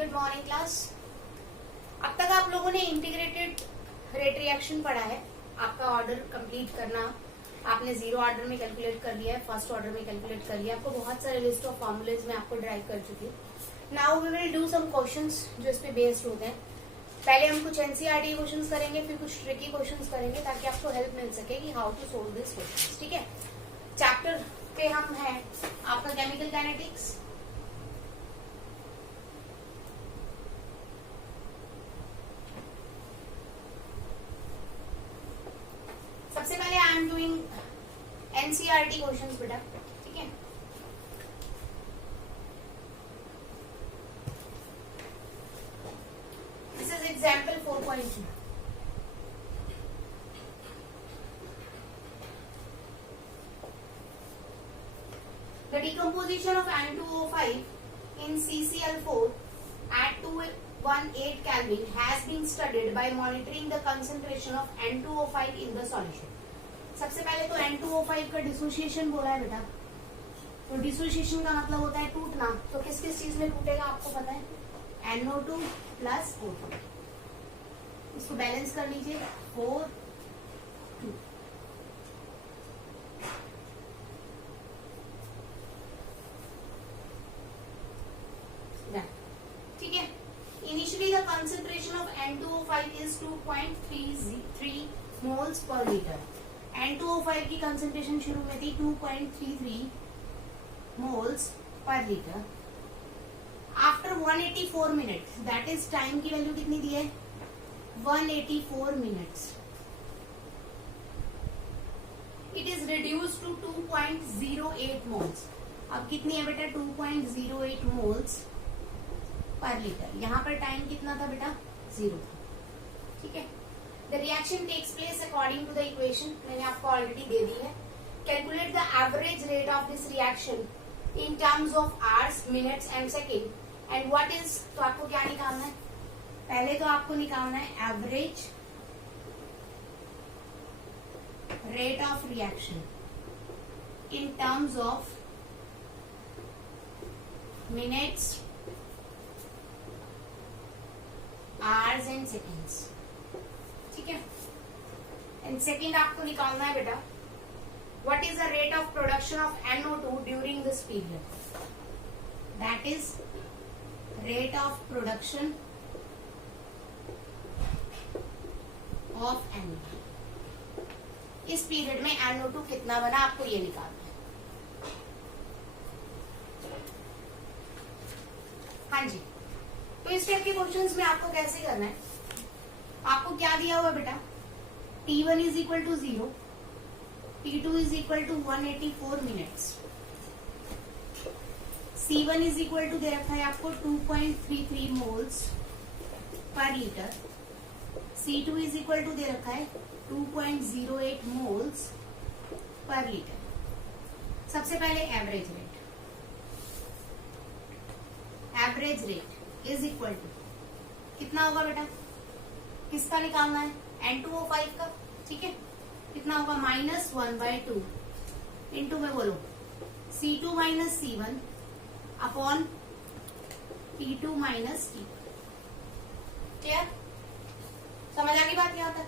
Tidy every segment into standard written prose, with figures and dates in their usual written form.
Good morning class. अब तक आप लोगों ने इंटीग्रेटेड रेट रिएक्शन पढ़ा है। आपका ऑर्डर कंप्लीट करना आपने जीरो ऑर्डर में कैलकुलेट कर लिया है, फर्स्ट ऑर्डर में कैलकुलेट कर लिया। आपको बहुत सारे लिस्ट ऑफ फॉर्मूलेज में आपको ड्राइव कर चुकी हूँ। Now we will do some questions जो इस पे बेस्ड होते हैं। पहले हम कुछ एनसीईआरटी क्वेश्चंस करेंगे, फिर कुछ ट्रिकी क्वेश्चंस करेंगे ताकि आपको हेल्प मिल सके कि how to solve this questions. ठीक है, चैप्टर पे हम हैं आपका केमिकल काइनेटिक्स। सबसे पहले I am doing NCERT questions बेटा। ठीक है, this is example 4.2। The decomposition of N2O5 in CCl4 at 218 Kelvin has been studied by monitoring the concentration of N2O5 in the solution. सबसे पहले तो N2O5 का dissociation बोला है बेटा। तो डिसोसिएशन का मतलब होता है टूटना। तो किस किस चीज में टूटेगा आपको पता है? NO2 plus O2। इसको बैलेंस कर लीजिए 4 2। ठीक है, initially the concentration of N2O5 is 2.33 moles per litre. N2O5 की कंसेंट्रेशन शुरू में थी 2.33 moles per litre. After 184 minutes, that is time की वैल्यू कितनी दी है? 184 minutes, it is reduce to 2.08 moles. अब कितनी है बेटा? 2.08 मोल्स पर लीटर। यहाँ पर टाइम कितना था बेटा? 0 था। ठीक है, the reaction takes place according to the equation, मैंने आपको ऑलरेडी दे दी है। Calculate the average rate of this reaction in terms of hours, minutes and second and what is. तो आपको क्या निकालना है? पहले तो आपको निकालना है average rate of reaction in terms of minutes, hours and seconds. ठीक है, एंड सेकेंड आपको निकालना है बेटा what is the rate of production of NO2 during this period. That is rate of production of NO2। इस period में NO2 कितना बना आपको ये निकालना है। हाँ जी, तो इस टाइप के क्वेश्चंस में आपको कैसे करना है? आपको क्या दिया हुआ बेटा? T1 is equal to 0, T2 is equal to 184 minutes, C1 is equal to दे रखा है आपको 2.33 moles per litre, C2 is equal to दे रखा है 2.08 मोल्स पर लीटर। सबसे पहले average rate is equal to कितना होगा बेटा? किसका निकालना है? N2O5 का। ठीक है, कितना होगा? -1/2 इंटू में बोलो C2 minus C1 upon T2 minus T। Clear? समझ आ गई बात यहाँ तक?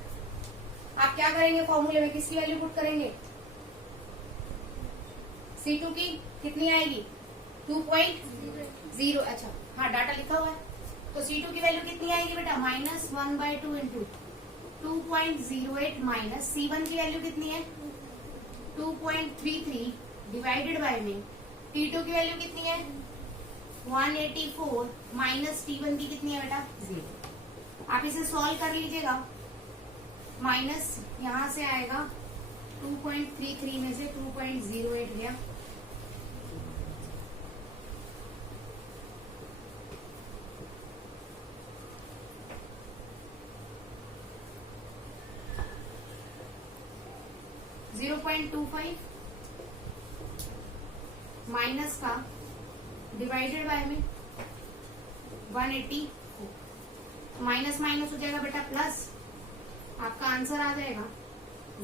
आप क्या करेंगे? फॉर्मूले में किसकी वैल्यू पुट करेंगे? C2 की कितनी आएगी? 2.0। अच्छा हाँ, डाटा लिखा हुआ है। तो C2 की वैल्यू कितनी आएगी बेटा? -1/2 इंटू 2.08 माइनस C1 की वैल्यू कितनी है? 2.33 डिवाइडेड बाय में T2 की वैल्यू कितनी है? 184 माइनस T1 की कितनी है बेटा? 0। आप इसे सॉल्व कर लीजिएगा। माइनस यहां से आएगा 2.33 में से 2.08 गया, माइनस का डिवाइडेड बाय में 184, माइनस माइनस हो जाएगा बेटा प्लस। आपका आंसर आ जाएगा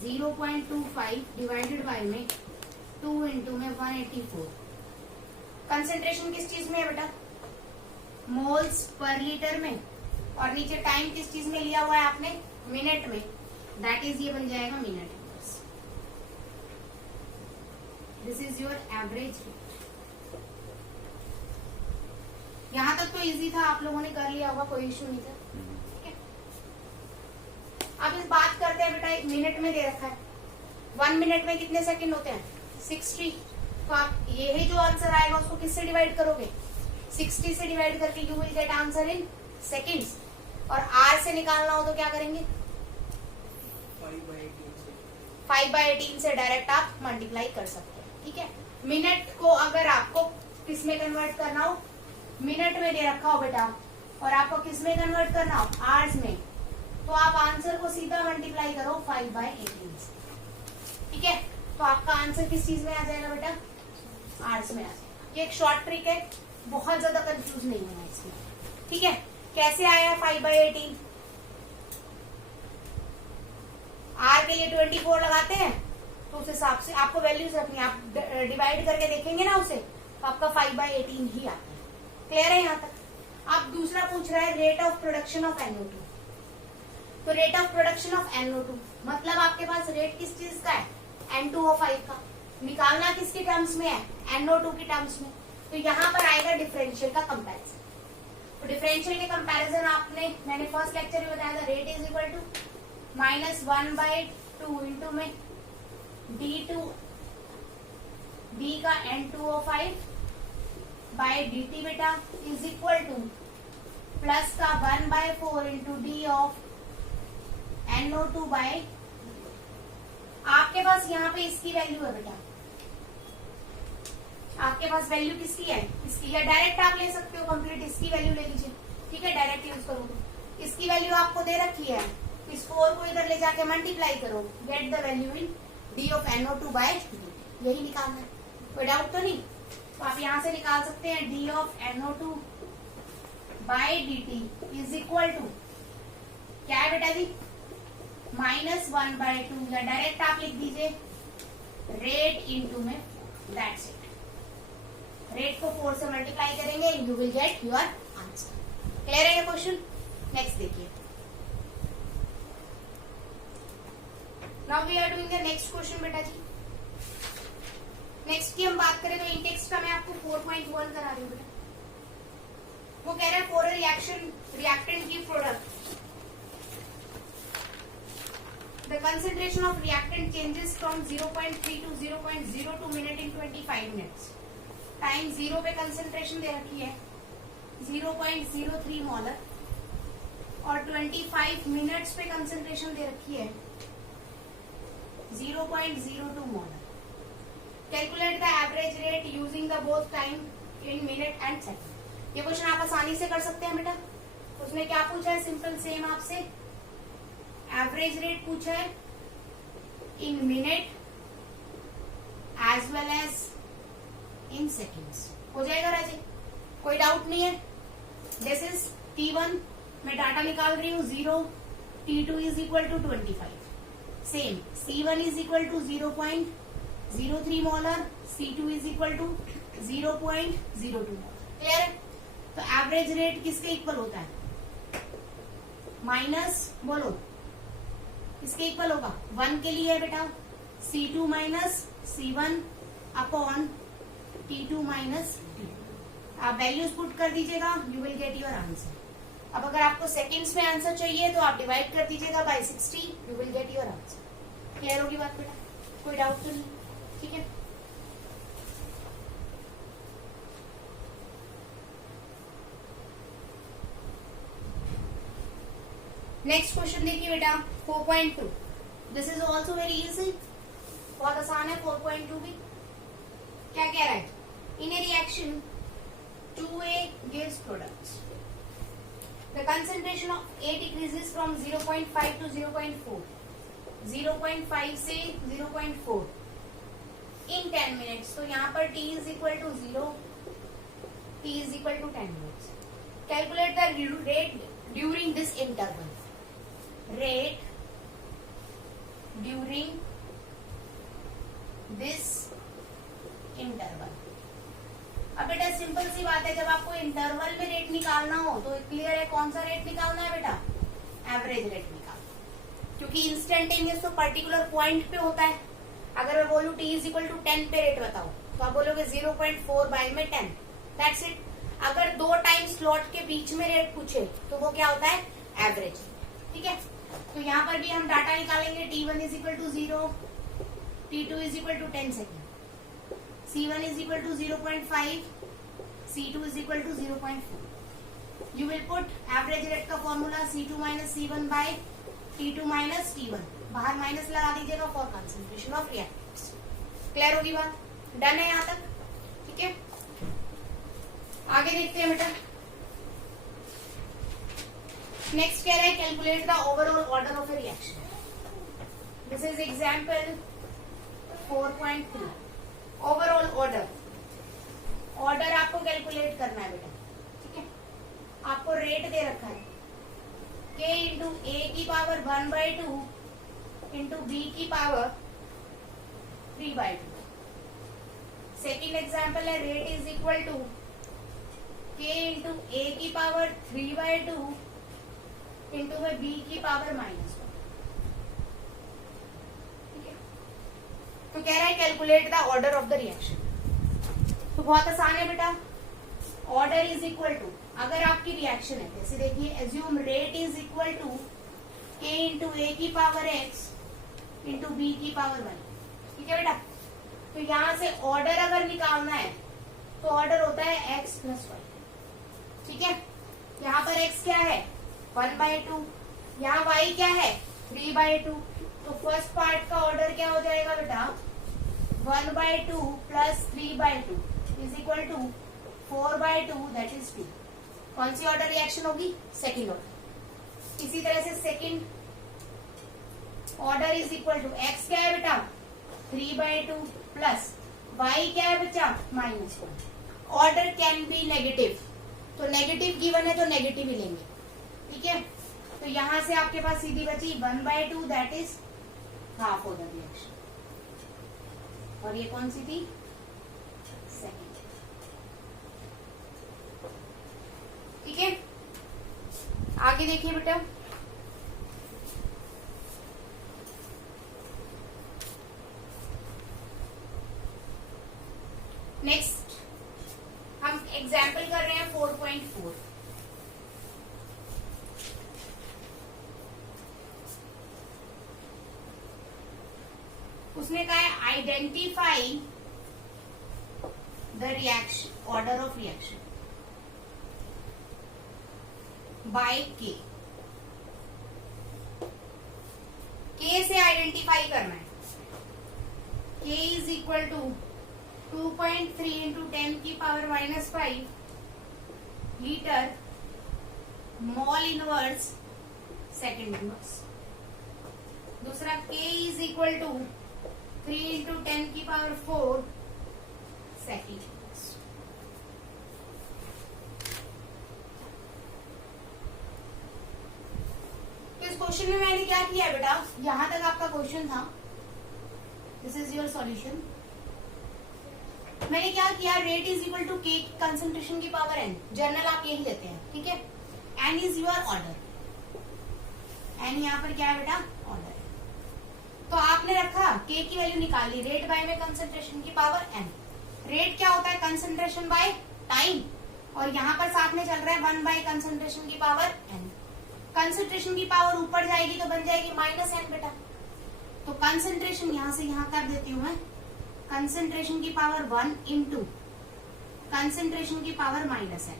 0.25 डिवाइडेड बाय में 2 इंटू में 184। कंसेंट्रेशन किस चीज में है बेटा? मोल्स पर लीटर में, और नीचे टाइम किस चीज में लिया हुआ है आपने, मिनट में, दैट इज ये बन जाएगा minute. This is your average rate. यहां तक तो इजी था, आप लोगों ने कर लिया होगा, कोई इश्यू नहीं था। ठीक है, अब इस बात करते हैं बेटा, मिनट में दे रखा है, 1 मिनट में कितने सेकंड होते हैं, 60। तो आप यही जो आंसर आएगा उसको किससे डिवाइड करोगे, 60 से डिवाइड करके you will get answer in seconds. और आर से निकालना हो तो क्या करेंगे, 5/18 से डायरेक्ट आप मल्टीप्लाई कर सकते हैं। ठीक है, मिनट को अगर आपको किस में कन्वर्ट करना हो, मिनट में दे रखा हो बेटा, और आपको किस में कन्वर्ट करना हो, आवर्स में, तो आप आंसर को सीधा मल्टीप्लाई करो 5/18 से। ठीक है, तो आपका आंसर किस चीज में आ जाएगा बेटा, आवर्स में आ जाएगा। ये एक शॉर्ट ट्रिक है, बहुत ज्यादा कंफ्यूज नहीं होना इसमें। ठीक है, कैसे आया 5/18, आर के लिए 24 लगाते हैं, तो उस हिसाब से आपको वैल्यूज रखनी है, आप डिवाइड करके देखेंगे ना उसे, तो आपका 5/18 ही आता है। क्लियर है यहाँ तक। अब दूसरा पूछ रहा है rate of production of NO2। तो rate of production of NO2 मतलब आपके पास रेट किस चीज का है, N2O5 का, निकालना किसके टर्म्स में है, NO2 के टर्म्स में। तो यहाँ पर आएगा डिफरेंशियल का कंपैरिजन। तो डिफरेंशियल के कंपैरिजन आपने, मैंने फर्स्ट लेक्चर में बताया था, rate is equal to -1/2 into में D का N2O5 बाय dt बेटा इज इक्वल टू प्लस का 1/4 into D of NO2 bye, आपके पास यहाँ पे इसकी वैल्यू है बेटा, आपके पास वैल्यू किसकी है, इसकी, या डायरेक्ट आप ले सकते हो कंप्लीट इसकी वैल्यू ले लीजिए। ठीक है, डायरेक्ट यूज करो तो इसकी वैल्यू आपको दे रखी है, इस 4 को इधर ले जाके मल्टीप्लाई करो, get the value in D of NO2 by dt, यही निकालना है, कोई डाउट तो नहीं। तो आप यहां से निकाल सकते हैं D of NO2 by dt is equal to क्या है बेटा जी, -1/2, या डायरेक्ट आप लिख दीजिए रेट इंटू में, दैट्स इट। रेट को 4 से मल्टीप्लाई करेंगे, you will get your answer. Clear है ये क्वेश्चन। नेक्स्ट देखिए, now we are doing the next question बेटा जी। नेक्स्ट की हम बात करें तो इंटेक्स का मैं आपको 4.1 करा रही हूँ बेटा। वो कह रहा है for reaction reactant give product the concentration of reactant changes from 0.3 to 0.02 minute in 25 minutes. Time 0 पे कंसेंट्रेशन दे रखी है 0.03 मोलर, और 25 मिनट्स पे कंसेंट्रेशन दे रखी है 0.02 molar. Calculate the average rate using the both time in minute and second. ये question आप आसानी से कर सकते हैं बेटा। उसने क्या पूछा है, सिंपल सेम आपसे एवरेज रेट पूछा है in minute as well as in seconds. हो जाएगा राजे, कोई डाउट नहीं है। दिस इज T1, मैं डाटा निकाल रही हूँ 0, T2 is equal to 25, same C1 is equal to 0.03 molar, C2 is equal to 0.02 molar. Clear है। तो एवरेज रेट किसके इक्वल होता है, माइनस बोलो इसके इक्वल होगा 1 के लिए है बेटा C2 minus C1 upon T2 minus T2। आप वैल्यूज पुट कर दीजिएगा, you will get your answer. अब अगर आपको सेकंड्स में आंसर चाहिए तो आप डिवाइड कर दीजिएगा by 60, you will get your answer. Clear होगी बात बेटा, कोई डाउट तो नहीं। ठीक है, नेक्स्ट क्वेश्चन देखिए बेटा 4.2। This is also very easy, बहुत आसान है 4.2 भी। क्या कह रहा है, in a reaction 2A gives products, the concentration of A decreases from 0.5 to 0.4, 0.5 से 0.4 in 10 minutes। तो यहाँ पर T is equal to 0, T is equal to 10 minutes। Calculate the rate during this interval, rate during this interval। अब बेटा simple सी बात है, जब आपको इंटरवल में रेट निकाल निकालना हो तो क्लियर है कौन सा रेट निकालना है बेटा, एवरेज रेट निकालना, क्योंकि इंस्टेंटेनियस तो पर्टिकुलर पॉइंट पे होता है। अगर मैं बोलूं t इज इक्वल टू 10 पे रेट बताओ तो आप बोलोगे 0.4 बाई में 10, दैट्स इट। अगर 2 टाइम स्लॉट के बीच में रेट पूछे तो वो क्या होता है, एवरेज। ठीक है, तो यहाँ पर भी हम डाटा निकालेंगे। t1 is equal to 0, t2 is equal to 10 second, c1 is equal to 0.5, c2 is equal to 0.4। You will put average rate का formula c2 minus c1 by t2 minus t1, बाहर minus लगा दीजिएगा for concentration of reactants. Clear होगी बात, done है यहाँ तक। ठीक है, आगे देखते हैं बेटा। नेक्स्ट कह रहा है calculate the overall order of A reaction. This is example 4.3। Overall order, order आपको कैलकुलेट करना है बेटा। ठीक है, आपको रेट दे रखा है k इंटू ए की पावर 1/2 इंटू बी की पावर 3/2। सेकेंड एग्जाम्पल है rate is equal to k into A की पावर 3/2 इंटू में बी की पावर -1। ठीक है, तो कह रहा है calculate the order of the reaction. तो बहुत आसान है बेटा, ऑर्डर इज इक्वल टू, अगर आपकी रिएक्शन है जैसे देखिए assume rate is equal to k into A की पावर x इंटू बी की पावर 1। ठीक है बेटा, तो यहां से ऑर्डर अगर निकालना है तो ऑर्डर होता है x प्लस वाई। ठीक है, यहाँ पर x क्या है 1/2, यहाँ y क्या है 3/2। तो फर्स्ट पार्ट का ऑर्डर क्या हो जाएगा बेटा 1/2 plus 3/2 is equal to 4/2 that is 2। कौन सी ऑर्डर रिएक्शन होगी, सेकेंड ऑर्डर। इसी तरह से second order is equal to x क्या है बेटा 3/2 प्लस y क्या है बच्चा -1। ऑर्डर कैन बी नेगेटिव, तो नेगेटिव गिवन है तो नेगेटिव ही लेंगे। ठीक है, तो यहां से आपके पास सीधी बची 1/2 that is half order reaction, और ये कौन सी थी, सेकेंड। ठीक है, आगे देखिए बेटा। नेक्स्ट हम एग्जाम्पल कर रहे हैं 4.4। उसने कहा है identify the reaction, order of reaction by k। k से आइडेंटिफाई करना है। k is equal to 2.3 into 10 की power -5 litre mol inverse second inverse. दूसरा k is equal to 3 into 10 की पावर 4 सेकेंड इनवर्स। तो इस क्वेश्चन में मैंने क्या किया है बेटा, यहां तक आपका क्वेश्चन था, दिस इज योर सॉल्यूशन। मैंने क्या किया, रेट इज इक्वल टू के कंसंट्रेशन की पावर n, जनरल आप यही लेते हैं। ठीक है, n is your order, n यहाँ पर क्या है बेटा ऑर्डर है। तो आपने रखा k की वैल्यू निकाली, रेट बाय में कंसंट्रेशन की पावर n। रेट क्या होता है कंसंट्रेशन बाय टाइम, और यहाँ पर साथ में चल रहा है 1 बाय कंसंट्रेशन की पावर n। कंसंट्रेशन की पावर ऊपर जाएगी तो बन जाएगी -n बेटा। तो कंसंट्रेशन यहां से यहां कर देती हूं मैं, कंसंट्रेशन की पावर 1 इंटू कंसंट्रेशन की पावर -n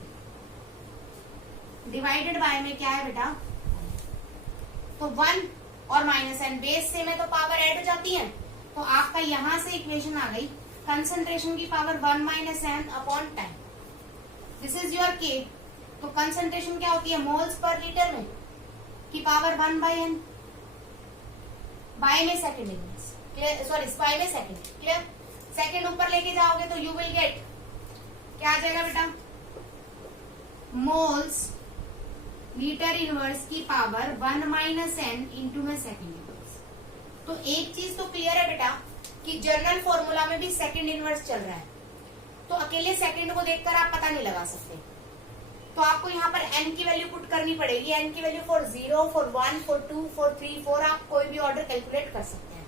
डिवाइडेड बाय में क्या है बेटा, तो 1 और -n बेस से में तो पावर ऐड हो जाती है, तो आपका यहां से इक्वेशन आ गई कंसंट्रेशन की power 1 -n upon time. This is your k। तो कंसंट्रेशन क्या होती है मोल्स पर लीटर में की पावर 1/n, बाय में second inverse, clear, sorry by में सेकेंड, क्लियर। सेकेंड ऊपर लेके जाओगे तो यू विल गेट क्या आ जाएगा बेटा, मोल्स लीटर इनवर्स की पावर 1 -n इंटू में सेकेंड इनवर्स। तो एक चीज तो क्लियर है बेटा कि जर्नल फॉर्मूला में भी सेकेंड इनवर्स चल रहा है, तो अकेले सेकेंड को देखकर आप पता नहीं लगा सकते। तो आपको यहाँ पर n की वैल्यू पुट करनी पड़ेगी। n की value for 0, for 1, for 2, for 3, 4 आप कोई भी ऑर्डर कैलकुलेट कर सकते हैं।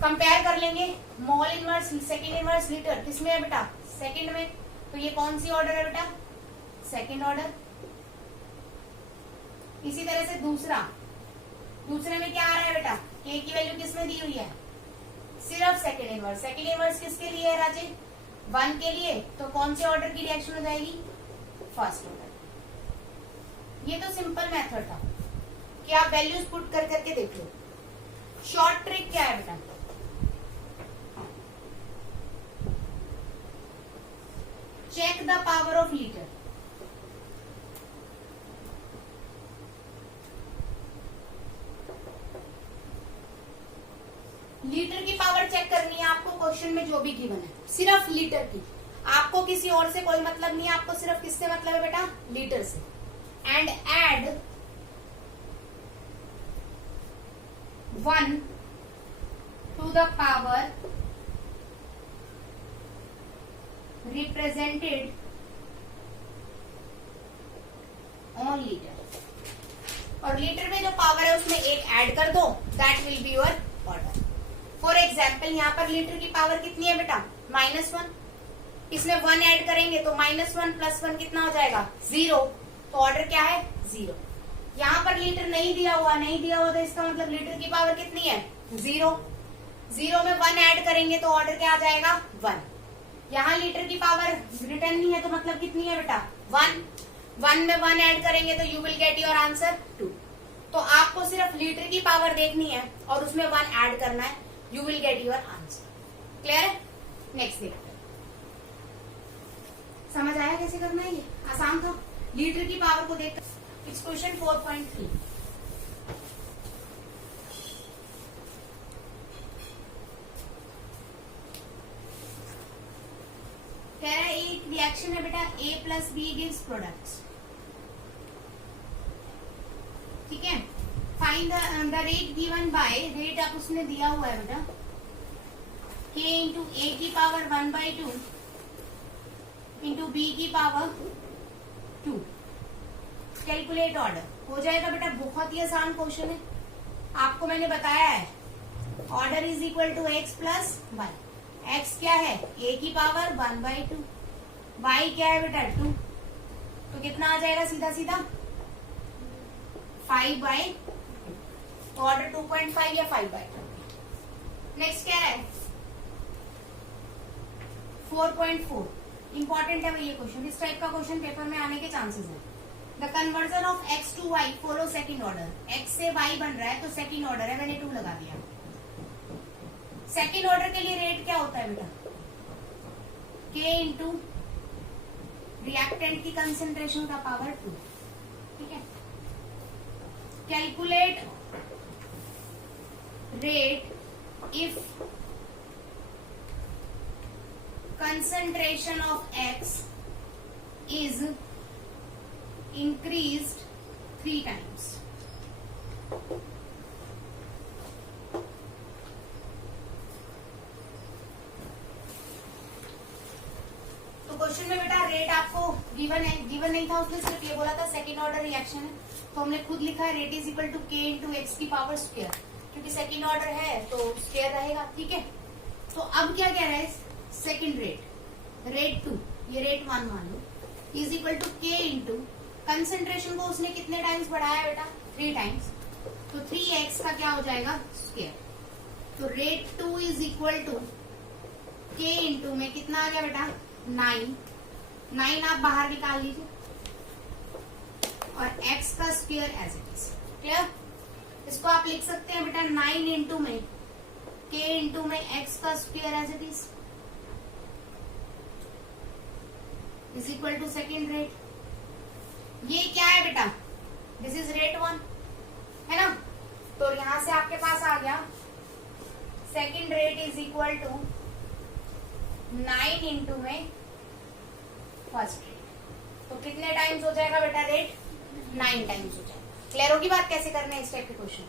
कंपेयर कर लेंगे mole inverse, second inverse, litre किसमें है बेटा? सेकेंड में। तो ये कौन सी ऑर्डर है बेटा? Second order. इसी तरह से दूसरे में क्या आ रहा है बेटा? k की वैल्यू किसमें दी हुई है? सिर्फ सेकेंड इनवर्स। सेकेंड इनवर्स किसके लिए है राजे? 1 के लिए। तो कौन से ऑर्डर की रिएक्शन हो जाएगी? First order. ये तो सिंपल मेथड था कि आप वैल्यूज पुट कर करके देख लो। शॉर्ट ट्रिक क्या है बेटा? Check the power of litre. Litre की पावर चेक करनी है आपको। क्वेश्चन में जो भी गिवन है सिर्फ लीटर की, आपको किसी और से कोई मतलब नहीं है। आपको सिर्फ किससे मतलब है बेटा? लीटर से। And add 1 to the power represented on litre. और लीटर में जो पावर है उसमें एक ऐड कर दो, that will be your order. For example यहाँ पर लीटर की पावर कितनी है बेटा? -1। इसमें 1 ऐड करेंगे तो -1 + 1 कितना हो जाएगा? 0। तो ऑर्डर क्या है? 0। यहाँ पर लीटर नहीं दिया हुआ तो इसका मतलब लीटर की पावर कितनी है? 0। 0 में 1 ऐड करेंगे तो ऑर्डर क्या आ जाएगा? 1। यहाँ लीटर की पावर रिटर्न नहीं है तो मतलब कितनी है बेटा? 1। 1 में 1 ऐड करेंगे तो you will get your answer 2। तो आपको सिर्फ लीटर की पावर देखनी है और उसमें 1 ऐड करना है, you will get your answer. Clear है? नेक्स्ट देखते हैं। समझ आया कैसे करना है? ये आसान था। लीटर की पावर को देखकर इट्स क्वेश्चन 4.3। कह रहा है एक रिएक्शन है बेटा, A + B गिव्स प्रोडक्ट्स। ठीक है, find the rate given by, rate आप उसने दिया हुआ है बेटा k इंटू A की पावर 1/2 इंटू B की पावर 2। Calculate order. हो जाएगा बेटा, बहुत ही आसान क्वेश्चन है। आपको मैंने बताया है order is equal to x + y। x क्या है? A की पावर 1/2, y क्या है बेटा? 2। तो कितना आ जाएगा? सीधा सीधा 5/2। तो ऑर्डर 2.5 या 5/2। नेक्स्ट क्या है? 4.4। इंपॉर्टेंट है भाई ये क्वेश्चन। इस टाइप का क्वेश्चन पेपर में आने के चांसेस है। The conversion of x to y follow second order. x से y बन रहा है तो सेकेंड ऑर्डर है, मैंने 2 लगा दिया। सेकेंड ऑर्डर के लिए रेट क्या होता है बेटा? k इंटू रिएक्टेंट की कंसेंट्रेशन का पावर 2। ठीक है, calculate rate if concentration of X is increased 3 times. तो क्वेश्चन में बेटा रेट आपको गिवन है, गिवन नहीं था, उसने सिर्फ ये बोला था सेकेंड ऑर्डर रिएक्शन है, तो हमने खुद लिखा है rate is equal to k into X की पावर स्क्वायर, क्योंकि सेकेंड ऑर्डर है तो स्क्वायर रहेगा। ठीक है, तो अब क्या कह रहा है? सेकेंड रेट 2, ये रेट 1 मान लो, is equal to k into concentration को उसने कितने टाइम्स बढ़ाया बेटा? 3 टाइम्स। तो 3x का क्या हो जाएगा? स्क्वायर। तो rate 2 is equal to k into में कितना आ गया बेटा? 9 आप बाहर निकाल लीजिए और x का square as it is. Clear? इसको आप लिख सकते हैं बेटा 9 इंटू में k इंटू में x का square as it is equal to second rate. ये क्या है बेटा? दिस इज रेट 1 है ना। तो यहां से आपके पास आ गया second rate is equal to 9 into में फर्स्ट रेट। तो कितने टाइम्स हो जाएगा बेटा रेट? 9 टाइम्स हो जाएगा। क्लियर होगी बात कैसे करना है इस टाइप के क्वेश्चन?